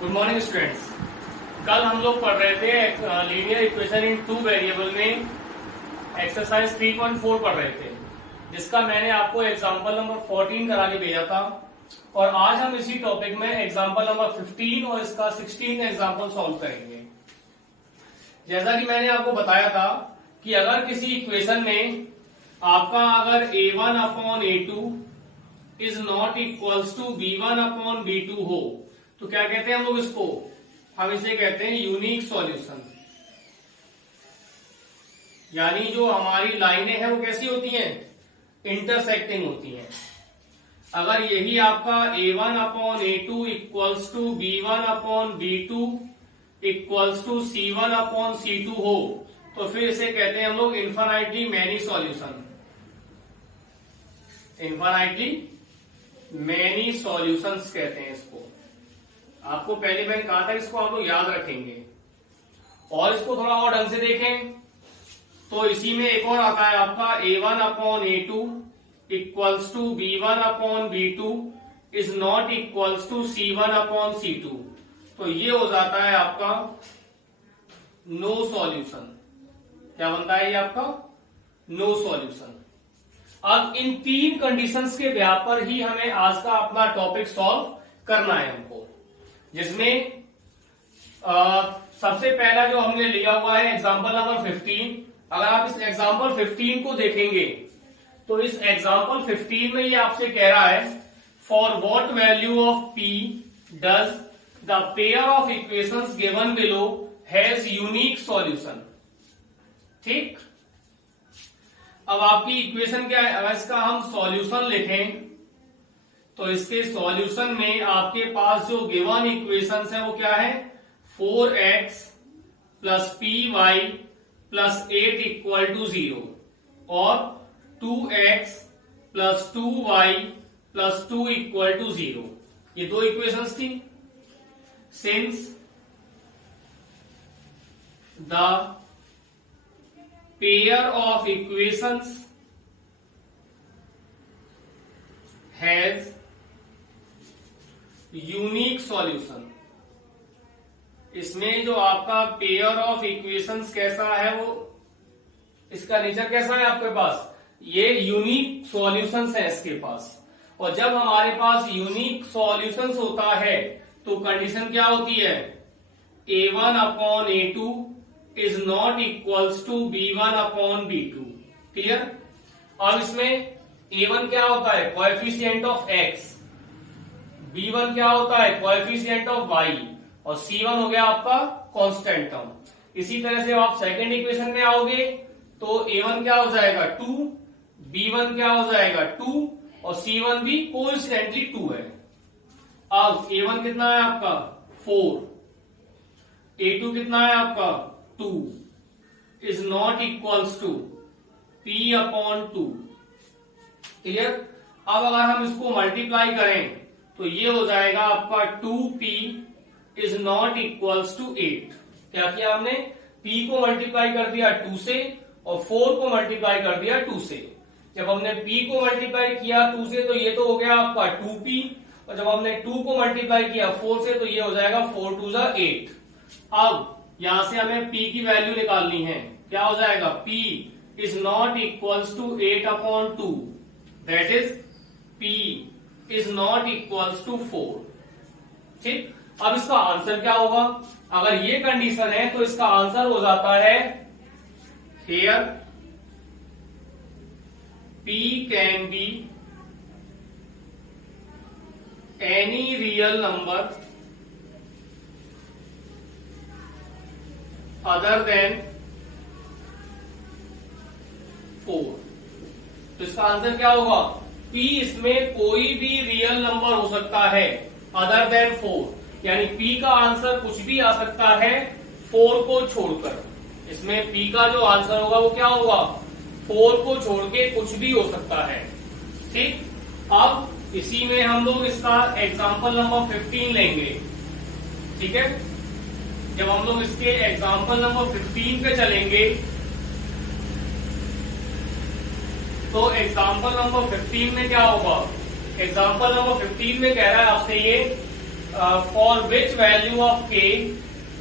Good morning students. कल हम लोग पढ़ रहे थे linear equation in two variable में एक्सरसाइज 3.4 पढ़ रहे थे, जिसका मैंने आपको एग्जांपल नंबर 14 करा के भेजा था। और आज हम इसी टॉपिक में एग्जांपल नंबर 15 और इसका 16 एग्जांपल सॉल्व करेंगे। जैसा कि मैंने आपको बताया था कि अगर किसी इक्वेशन में आपका अगर a1 upon a2 is not equals to b1 upon b2 हो तो क्या कहते हैं हम लोग इसको? हम इसे कहते हैं यूनिक सॉल्यूशन। यानी जो हमारी लाइनें हैं वो कैसी होती हैं? इंटरसेक्टिंग होती हैं। अगर यही आपका a1 upon a2 equals to b1 upon b2 equals to c1 upon c2 हो तो फिर इसे कहते हैं हम लोग infinitely many solution. Infinitely many solutions कहते हैं इसको। आपको पहले मैंने कहा था इसको आप लोग याद रखेंगे। और इसको थोड़ा और ढंग से देखें तो इसी में एक और आता है आपका a1 upon a2 equals to b1 upon b2 is not equals to c1 upon c2। तो ये हो जाता है आपका नो सॉल्यूशन। क्या बनता है ये आपका? No solution. अब इन तीन कंडीशंस के ब्याह पर ही हमें आज का अपना टॉपिक सॉल्व करना है हमको, जिसमें सबसे पहला जो हमने लिया हुआ है एग्जांपल नंबर 15। अगर आप इस एग्जांपल 15 को देखेंगे तो इस एग्जांपल 15 में ये आपसे कह रहा है for what value of p does the pair of equations given below has unique solution. ठीक, अब आपकी इक्वेशन क्या है? अगर इसका हम सॉल्यूशन लिखें तो इसके सॉल्यूशन में आपके पास जो गिवन इक्वेशंस है वो क्या है? 4x plus py plus 8 equal to 0 और 2x plus 2y plus 2 equal to 0। ये दो इक्वेशंस थी। Since the pair of equations has unique solution. इसमें जो आपका पेयर ऑफ इक्वेशंस कैसा है, वो इसका नेचर कैसा है आपके पास? ये यूनिक सॉल्यूशंस है इसके पास। और जब हमारे पास यूनिक सॉल्यूशंस होता है तो कंडीशन क्या होती है? a1 upon a2 is not equals to b1 upon b2। Clear? अब इसमें a1 क्या होता है? कोएफिशिएंट ऑफ x, b1 क्या होता है? कोएफिशिएंट ऑफ y और c1 हो गया आपका कांस्टेंट टर्म। इसी तरह से आप सेकंड इक्वेशन में आओगे तो a1 क्या हो जाएगा? 2, b1 क्या हो जाएगा? 2 और c1 भी कोइंसिडेंटली 2 है। अब a1 कितना है आपका? 4, a2 कितना है आपका? 2 is not equals to p upon 2। Clear? अब अगर हम इसको मल्टीप्लाई करें तो ये हो जाएगा आपका 2p is not equals to 8। क्या किया हमने? p को मल्टीप्लाई कर दिया 2 से और 4 को मल्टीप्लाई कर दिया 2 से। जब हमने p को मल्टीप्लाई किया 2 से तो ये तो हो गया आपका 2p, और जब हमने 2 को मल्टीप्लाई किया 4 से तो ये हो जाएगा 4 2 8। अब यहां से हमें p की वैल्यू निकालनी है। क्या हो जाएगा? p is not equals to 8 upon 2, that is p is not equals to 4। ठीक, अब इसका आंसर क्या होगा? अगर ये कंडीशन है तो इसका आंसर हो जाता है here p can be any real number other than 4। तो इसका आंसर क्या होगा? p इसमें कोई भी रियल नंबर हो सकता है अदर देन 4, यानी p का आंसर कुछ भी आ सकता है 4 को छोड़कर। इसमें p का जो आंसर होगा वो क्या होगा? 4 को छोड़ के कुछ भी हो सकता है। ठीक, अब इसी में हम लोग इसका एग्जांपल नंबर 15 लेंगे। ठीक है, जब हम लोग इसके एग्जांपल नंबर 15 पे चलेंगे तो एग्जांपल नंबर 15 में क्या होगा? एग्जांपल नंबर 15 में कह रहा है आपसे ये for which value of k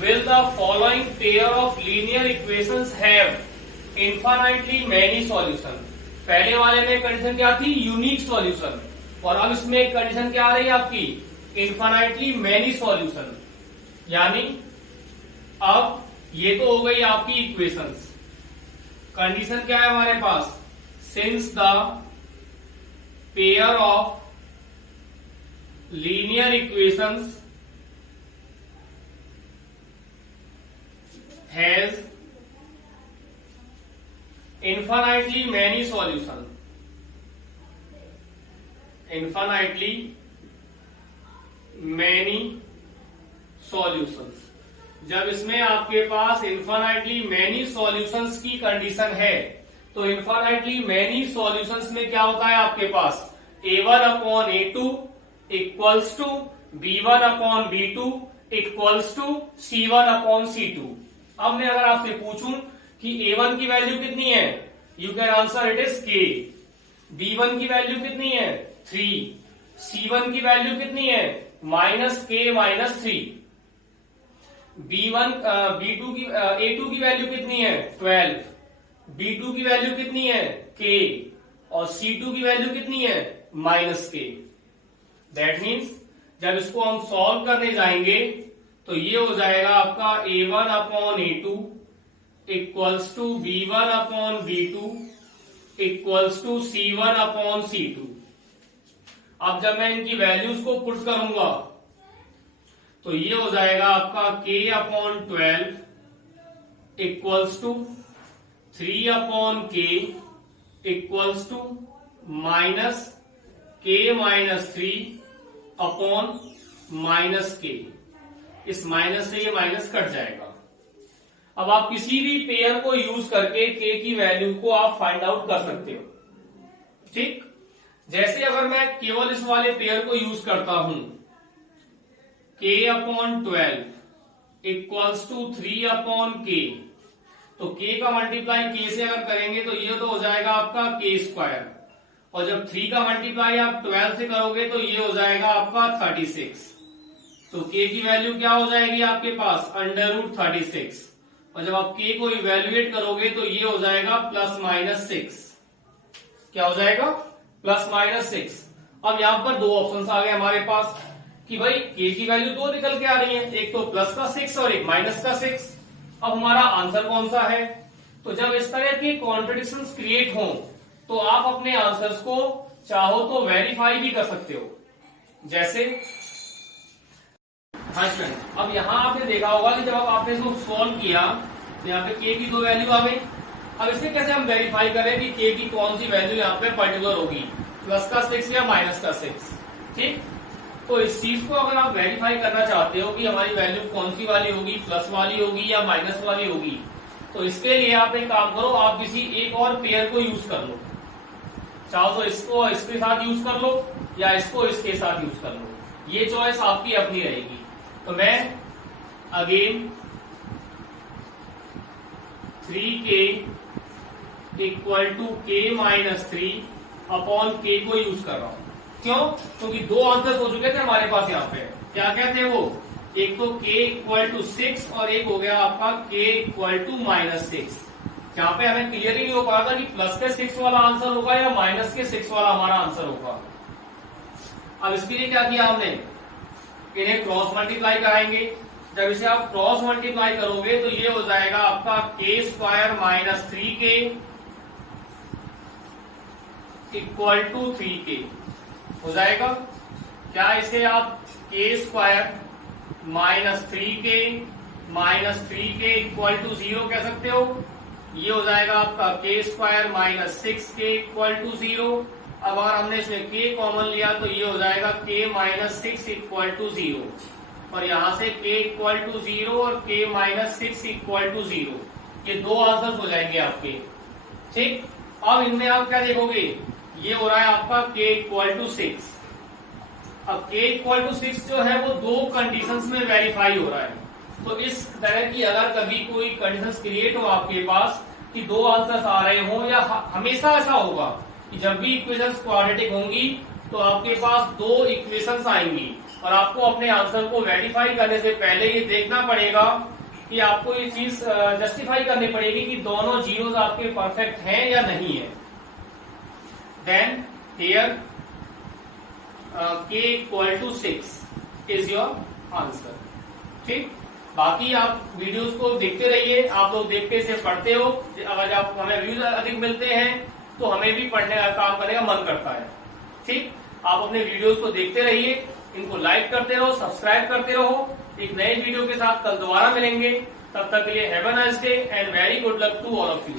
will the following pair of linear equations have infinitely many solution। पहले वाले में कंडीशन क्या थी, यूनिक सॉल्यूशन, और अब इसमें एक कंडीशन क्या आ रही है आपकी, इन्फाइनाइटली मैनी सॉल्यूशन। यानी अब ये तो हो गई आपकी इक्वेशंस। कंडीशन क्या है हमारे पास, since the pair of linear equations has infinitely many solution, infinitely many solutions। जब इसमें आपके पास infinitely many solutions की कंडीशन है तो infinitely many solutions में क्या होता है आपके पास, a1 upon a2 equals to b1 upon b2 equals to c1 upon c2। अब मैं अगर आपसे पूछूं कि a1 की वैल्यू कितनी है, you can answer it is k। b1 की वैल्यू कितनी है, 3। c1 की वैल्यू कितनी है, -k-3। b2 की a2 की वैल्यू कितनी है, 12। b2 की वैल्यू कितनी है, k, और c2 की वैल्यू कितनी है, -k। दैट मीन्स जब इसको हम सॉल्व करने जाएंगे तो ये हो जाएगा आपका a1 upon a2 equals to b1 upon b2 equals to c1 upon c2। अब जब मैं इनकी वैल्यूज को पुट करूंगा तो ये हो जाएगा आपका k upon 12 equals to 3 upon k equals to -k-3 upon -k। इस माइनस से ये माइनस कट जाएगा। अब आप किसी भी पेयर को यूज करके k की वैल्यू को आप फाइंड आउट कर सकते हो। ठीक, जैसे अगर मैं केवल इस वाले पेयर को यूज करता हूं, k upon 12 equals to 3 upon k, तो k का मल्टीप्लाई k से अगर करेंगे तो ये तो हो जाएगा आपका k², और जब 3 का मल्टीप्लाई आप 12 से करोगे तो ये हो जाएगा आपका 36। तो k की वैल्यू क्या हो जाएगी आपके पास, √36, और जब आप k को इवेल्युएट करोगे तो ये हो जाएगा +-6। क्या हो जाएगा, +-6। अब यहां पर दो ऑप्शंस आ गए हमारे पास कि भाई k की वैल्यू दो निकल के आ रही है, एक तो +6 और एक -6। अब हमारा आंसर कौन सा है, तो जब इस तरह के कॉन्ट्रडिक्शंस क्रिएट हों तो आप अपने आंसर्स को चाहो तो वेरीफाई भी कर सकते हो। जैसे हाँ स्टूडेंट, अब यहाँ आपने देखा होगा कि जब आपने इसको सॉल्व किया तो यहाँ पे k की दो वैल्यू आ गई। अब इसे कैसे हम वेरीफाई करें कि k की कौन सी वैल्यू यहाँ पे पर्टिकुलर होगी, +6 या -6। ठीक, तो इस चीज को अगर आप वेरीफाई करना चाहते हो कि हमारी वैल्यू कौन सी वाली होगी, प्लस वाली होगी या माइनस वाली होगी, तो इसके लिए आप एक काम करो, आप किसी एक और पेयर को यूज कर लो। चाहो तो इसको इसके साथ यूज कर लो या इसको इसके साथ यूज कर लो, ये चॉइस आपकी अपनी रहेगी। तो मैं again 3k equal to k-3 upon k को यूज कर रहा हूं। क्यों, क्योंकि दो आंसर हो चुके थे हमारे पास यहाँ पे। क्या क्या थे वो, एक तो k इक्वल टू 6 और एक हो गया आपका k इक्वल टू -6। जहां पे हमें क्लियर ही नहीं हो पा रहा था कि प्लस के 6 वाला आंसर होगा या माइनस के 6 वाला हमारा आंसर होगा। अब इसके लिए क्या किया हमने, इन्हें क्रॉस मल्टीप्लाई कराएंगे। जब इसे आप क्रॉस मल्टीप्लाई करोगे तो ये हो जाएगा आपका k² - 3k equal to 3k हो जाएगा। क्या इसे आप k² - 3k इक्वल टू 0 कह सकते हो, ये हो जाएगा आपका k² - 6k इक्वल टू 0। अब अगर हमने इसमें k कॉमन लिया तो ये हो जाएगा k - 6 इक्वल टू 0, और यहां से k इक्वल टू 0 और k - 6 इक्वल टू 0, ये दो आंसर हो जाएंगे आपके। ठीक, अब इनमें आप क्या देखोगे, ये हो रहा है आपका k इक्वल टू 6। अब k इक्वल टू 6 जो है वो दो कंडीशंस में वेरीफाई हो रहा है। तो इस तरह की अगर कभी कोई कंडीशंस क्रिएट हो आपके पास कि दो आंसर्स आ रहे हो, या हमेशा ऐसा होगा कि जब भी इक्वेशंस क्वाड्रेटिक होंगी तो आपके पास दो इक्वेशंस आएंगी और आपको अपने आंसर को वेरीफाई करने से पहले ये देखना पड़ेगा कि आपको ये चीज जस्टिफाई करनी पड़ेगी कि दोनों जीरोस आपके परफेक्ट हैं या नहीं है। Then here k equal to 6 is your answer. ठीक, बाकी आप वीडियोस को देखते रहिए, आप लोग देखते से पढ़ते हो, अगर आप हमें व्यूज अधिक मिलते हैं तो हमें भी पढ़ने का काम करने का मन करता है। ठीक, आप अपने वीडियोस को देखते रहिए, इनको लाइक करते रहो, सब्सक्राइब करते रहो। एक नए वीडियो के साथ कल दोबारा मिलेंगे, तब तक के लिए have a nice day and very good luck to all of you.